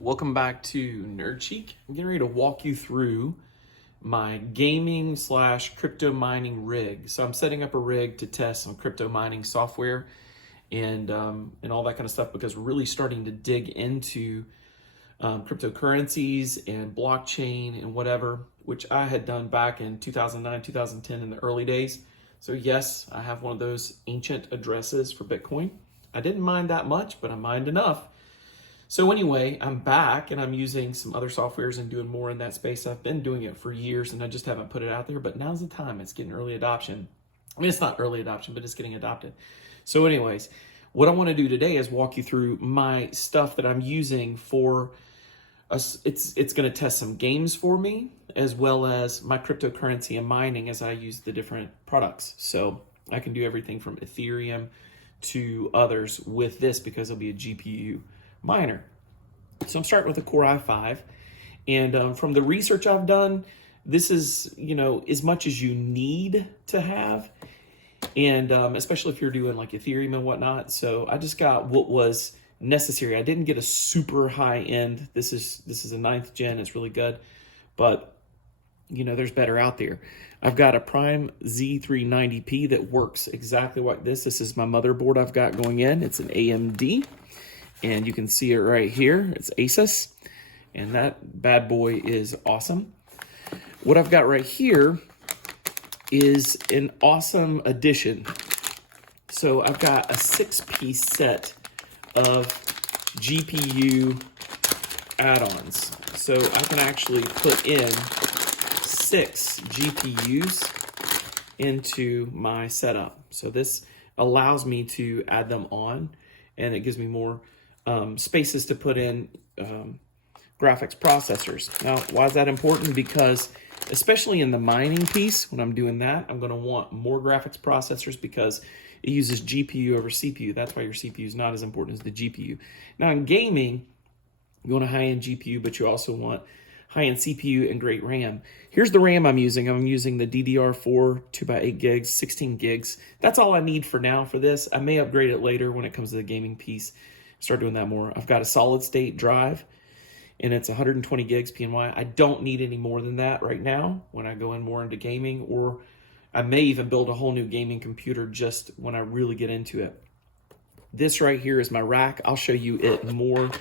Welcome back to Chic. I'm getting ready to walk you through my gaming / crypto mining rig. So I'm setting up a rig to test some crypto mining software and all that kind of stuff, because we're really starting to dig into cryptocurrencies and blockchain and whatever, which I had done back in 2009, 2010 in the early days. So yes, I have one of those ancient addresses for Bitcoin. I didn't mine that much, but I mined enough. So anyway, I'm back and I'm using some other softwares and doing more in that space. I've been doing it for years and I just haven't put it out there, but now's the time. It's getting early adoption. I mean, it's not early adoption, but it's getting adopted. So anyways, what I want to do today is walk you through my stuff that I'm using for us. It's going to test some games for me, as well as my cryptocurrency and mining as I use the different products. So I can do everything from Ethereum to others with this because it'll be a GPU miner. So I'm starting with a Core i5, and from the research I've done, this is, as much as you need to have, and especially if you're doing like Ethereum and whatnot. So I just got what was necessary. I didn't get a super high end. This is a 9th gen. It's really good, but there's better out there. I've got a Prime Z390P that works exactly like this. This is my motherboard I've got going in. It's an AMD. And you can see it right here. It's Asus, and that bad boy is awesome. What I've got right here is an awesome addition. So I've got a 6-piece set of GPU add-ons. So I can actually put in 6 GPUs into my setup. So this allows me to add them on, and it gives me more spaces to put in graphics processors. Now, why is that important? Because especially in the mining piece, when I'm doing that, I'm going to want more graphics processors because it uses GPU over CPU. That's why your CPU is not as important as the GPU. Now, in gaming, you want a high-end GPU, but you also want high-end CPU and great RAM. Here's the RAM I'm using. I'm using the DDR4 2x8 gigs, 16 gigs. That's all I need for now for this. I may upgrade it later when it comes to the gaming piece. Start doing that more. I've got a solid state drive, and it's 120 gigs PNY. I don't need any more than that right now when I go in more into gaming, or I may even build a whole new gaming computer just when I really get into it. This right here is my rack. I'll show you it more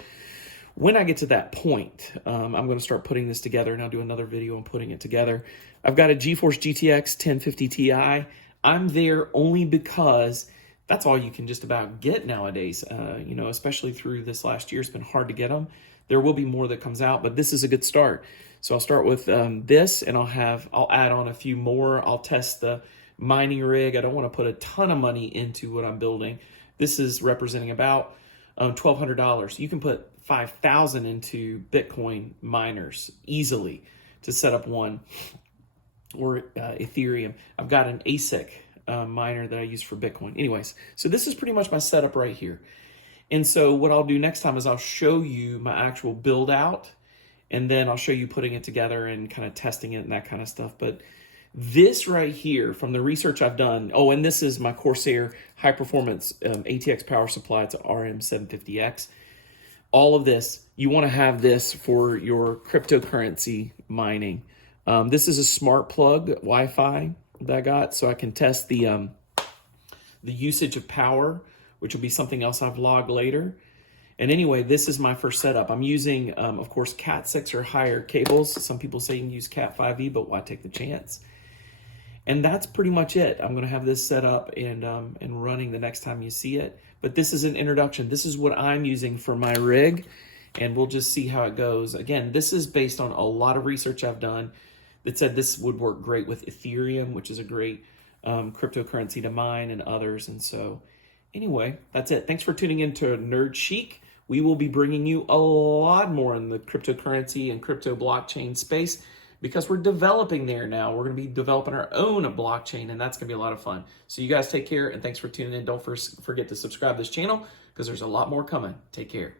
when I get to that point. I'm going to start putting this together, and I'll do another video on putting it together. I've got a GeForce GTX 1050 Ti. I'm there only because that's all you can just about get nowadays, especially through this last year. It's been hard to get them. There will be more that comes out, but this is a good start. So I'll start with this, and I'll add on a few more. I'll test the mining rig. I don't want to put a ton of money into what I'm building. This is representing about $1,200. You can put $5,000 into Bitcoin miners easily to set up one, or Ethereum. I've got an ASIC miner that I use for Bitcoin. Anyways, so this is pretty much my setup right here. And so what I'll do next time is I'll show you my actual build out, and then I'll show you putting it together and kind of testing it and that kind of stuff. But this right here, from the research I've done, and this is my Corsair high performance ATX power supply. It's an RM750X. All of this, you want to have this for your cryptocurrency mining. This is a smart plug Wi-Fi that I got, so I can test the usage of power, which will be something else I've logged later. And anyway, this is my first setup. I'm using, of course, Cat 6 or higher cables. Some people say you can use Cat 5e, but why take the chance? And that's pretty much it. I'm going to have this set up and running the next time you see it. But this is an introduction. This is what I'm using for my rig, and we'll just see how it goes. Again, this is based on a lot of research I've done that said this would work great with Ethereum, which is a great cryptocurrency to mine, and others. And so anyway, that's it. Thanks for tuning in to Nerd Chic. We will be bringing you a lot more in the cryptocurrency and crypto blockchain space, because we're developing there now. We're going to be developing our own blockchain, and that's going to be a lot of fun. So you guys take care, and thanks for tuning in. Don't forget to subscribe to this channel, because there's a lot more coming. Take care.